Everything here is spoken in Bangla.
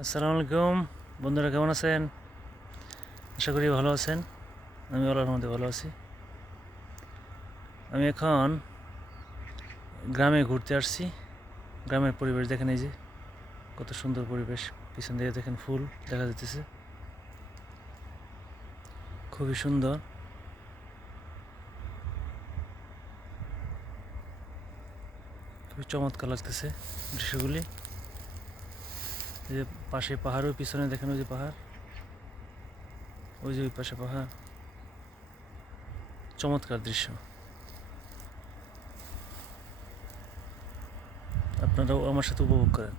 আসসালামু আলাইকুম বন্ধুরা, কেমন আছেন? আশা করি ভালো আছেন। আমি আল্লাহর রহমতে ভালো আছি। আমি এখন গ্রামে ঘুরতে আসছি। গ্রামের পরিবেশ দেখেন, এই যে কত সুন্দর পরিবেশ। পিছন দিকে দেখেন ফুল দেখা যাচ্ছে, খুবই সুন্দর। খুবই চমৎকার লাগতেছে দৃশ্যগুলি। এই যে পাশে পাহাড়, ওই পিছনে দেখেন ওই যে পাহাড়, ওই যে ওই পাশে পাহাড়। চমৎকার দৃশ্য, আপনারাও আমার সাথে উপভোগ করেন।